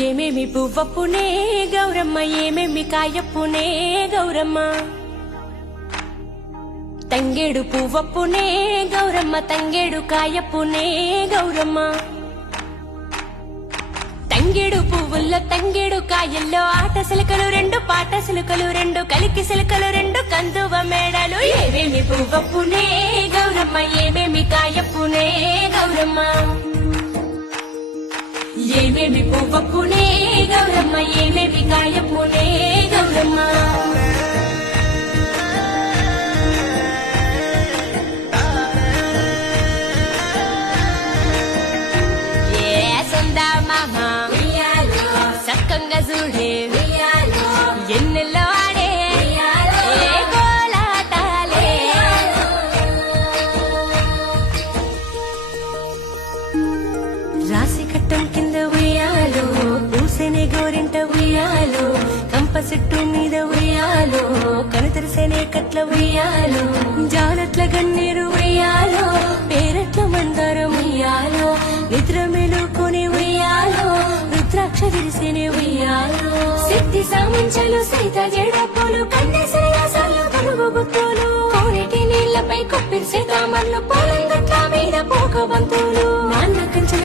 ఏమేమి పువ్వప్పునే గౌరమ్మ ఏమేమి కాయప్పునే గౌరమ్మ తంగేడు పువ్వప్పునే గౌరమ్మ తంగేడు కాయప్పునే గౌరమ్మ తంగేడు పువ్వుల్లో తంగేడు కాయల్లో ఆట సిలకలు రెండు పాట సిలకలు రెండు కలికి సిలకలు రెండు కందువ మేడలు ఏమేమి పువ్వప్పునే గౌరమ్మ ఏమేమి కాయప్పునే గౌరమ్మ ఏమేమి పువ్వప్పునే గౌరమ్మ ఏమేమి కాయప్పునే గౌరమ్మ సక్కంగా చూడే ఎన్నెల్లో ఆడే కోలాటాలే రాసి కట్టం కింద ఉయ్యాలో పూసెనే గోరింట ఉయ్యాలో కంప చెట్టు మీద ఉయ్యాలో కనుతరిసేనే కట్ల ఉయ్యాలో జాలట్ల గన్నీరు ఉయ్యాలో పేరట్ల మందారం ఉయ్యాలో నిద్ర మెలుకొని ఉయ్యాలో రుద్రాక్ష విరిసేనే ఉయ్యాలో సిద్ధి సామంచలు సీత జడప్పులు కన్నె శ్రేయాసాలు కలుగు గుర్తులు కోనేటి నీళ్లపై కొప్పిరిసే తామర్లు పూల